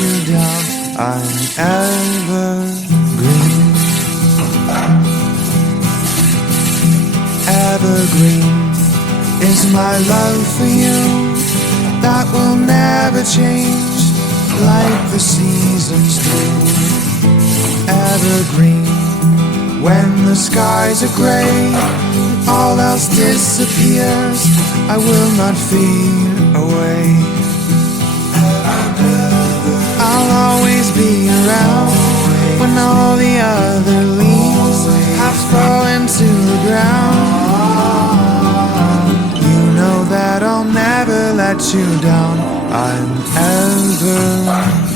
you down. I'm evergreen. Evergreen is my love for you, that will never change like the seasons do. Evergreen, when the skies are gray, all else disappears, I will not fade away. I'll always be around when all the other leaves have fallen to the ground. You know that I'll never let you down. I'm evergreen.